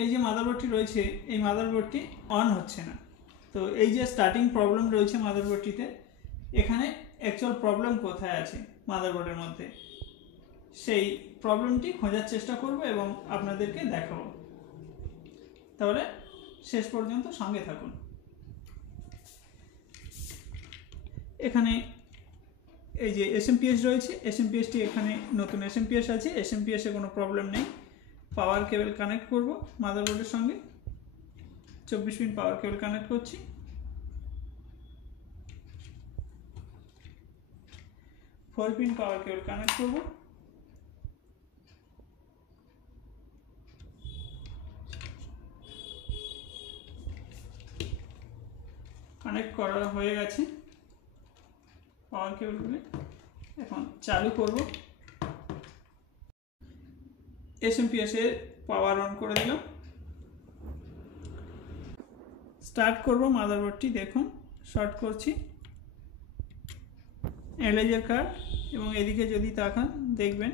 এই যে মাদারবোর্ডটি রয়েছে এই মাদারবোর্ডটি অন হচ্ছে না। তো এই যে স্টার্টিং প্রবলেম রয়েছে মাদারবোর্ডটিতে, এখানে অ্যাকচুয়াল প্রবলেম কোথায় আছে মাদারবোর্ডের মধ্যে সেই প্রবলেমটি খোঁজার চেষ্টা করব এবং আপনাদেরকে দেখাবো। তাহলে শেষ পর্যন্ত সঙ্গে থাকুন। এখানে এই যে এসএমপিএস রয়েছে, এসএমপিএসটি এখানে নতুন এসএমপিএস আছে, এসএমপিএস এ কোনো প্রবলেম নেই। পাওয়ার কেবল কানেক্ট করব মাদারবোর্ডের সঙ্গে, 24 পিন পাওয়ার কেবল কানেক্ট করছি। ফোর পিন পাওয়ার কেবল কানেক্ট করব। কানেক্ট করা হয়ে গেছে পাওয়ার কেবলগুলি, এখন চালু করব। এসএমপিএস এর পাওয়ার অন করে দিলাম, স্টার্ট করব মাদারবোর্ডটি। দেখুন শর্ট করছি এলএজের কার্ড, এবং এদিকে যদি তাকান দেখবেন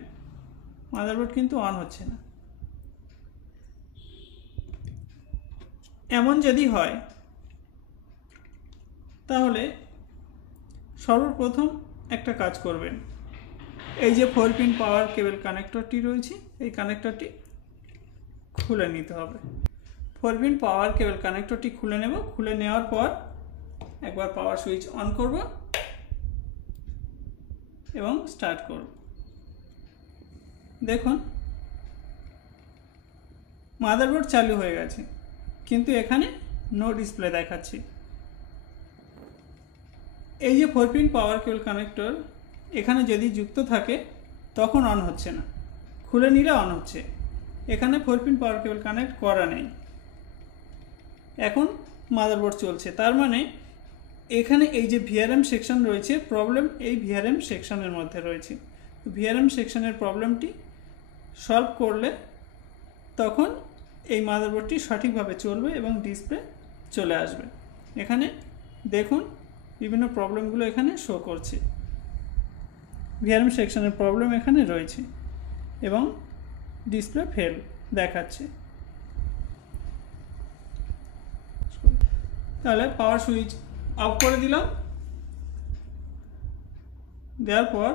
মাদারবোর্ড কিন্তু অন হচ্ছে না। এমন যদি হয় তাহলে সর্বপ্রথম একটা কাজ করবেন, এই যে 4 পিন পাওয়ার কেবল কানেক্টরটি রয়েছে এই কানেক্টরটি খুলে নিতে হবে। 4 পিন পাওয়ার কেবল কানেক্টরটি খুলে নেব। খুলে নেওয়ার পর একবার পাওয়ার সুইচ অন করব এবং স্টার্ট করব। দেখুন মাদারবোর্ড চালু হয়ে গেছে, কিন্তু এখানে নো ডিসপ্লে দেখাচ্ছে। এই যে 4 পিন পাওয়ার কেবল কানেক্টর এখানে যদি যুক্ত থাকে তখন অন হচ্ছে না, খুলে নিলে অন হচ্ছে। এখানে 4 পিন পাওয়ার কেবল কানেক্ট করা নেই, এখন মাদারবোর্ড চলছে। তার মানে এখানে এই যে ভিআরএম সেকশন রয়েছে, প্রবলেম এই ভিআরএম সেকশনের মধ্যে রয়েছে। ভিআরএম সেকশনের প্রবলেমটি সলভ করলে তখন এই মাদারবোর্ডটি সঠিকভাবে চলবে এবং ডিসপ্লে চলে আসবে। এখানে দেখুন বিভিন্ন প্রবলেমগুলো এখানে শো করছে, ভিআরএম সেকশনের প্রবলেম এখানে রয়েছে এবং ডিসপ্লে ফেল দেখাচ্ছে। তাহলে পাওয়ার সুইচ অফ করে দিলাম, দেওয়ার পর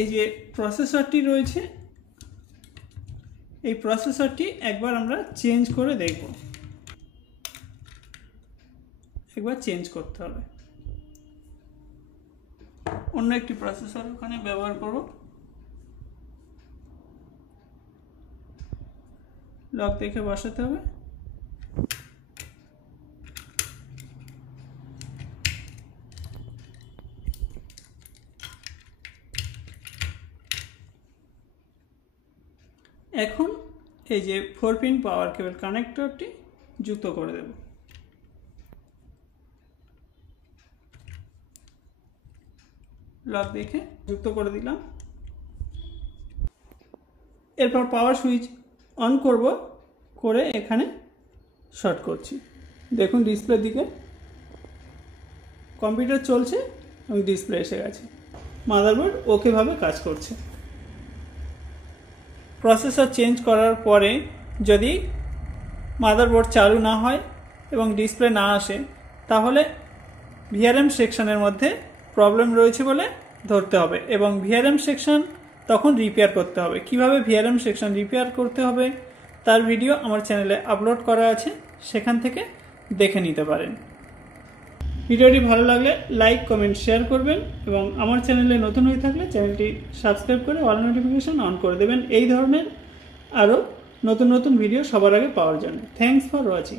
এই যে প্রসেসরটি রয়েছে এই প্রসেসরটি একবার আমরা চেঞ্জ করে দেখব। একবার চেঞ্জ করতে হবে, অন্য একটি প্রসেসর ওখানে ব্যবহার করব। লক দেখে বসাতে হবে। এখন এই যে 4 পিন পাওয়ার কেবল কানেক্টরটি যুক্ত করে দেব। লক দেখে যুক্ত করে দিলাম। এরপর পাওয়ার সুইচ অন করব, করে এখানে শর্ট করছি। দেখুন ডিসপ্লের দিকে কম্পিউটার চলছে এবং ডিসপ্লে এসে গেছে, মাদারবোর্ড ওকেভাবে কাজ করছে। প্রসেসর চেঞ্জ করার পরে যদি মাদারবোর্ড চালু না হয় এবং ডিসপ্লে না আসে তাহলে ভিআরএম সেকশনের মধ্যে প্রবলেম রয়েছে বলে ধরতে হবে এবং ভিআরএম সেকশন তখন রিপেয়ার করতে হবে। কিভাবে ভিআরএম সেকশন রিপেয়ার করতে হবে তার ভিডিও আমার চ্যানেলে আপলোড করা আছে, সেখান থেকে দেখে নিতে পারেন। ভিডিওটি ভালো লাগলে লাইক কমেন্ট শেয়ার করবেন এবং আমার চ্যানেলে নতুন হয়ে থাকলে চ্যানেলটি সাবস্ক্রাইব করে অল নোটিফিকেশন অন করে দেবেন এই ধরনের আরও নতুন নতুন ভিডিও সবার আগে পাওয়ার জন্য। Thanks for watching.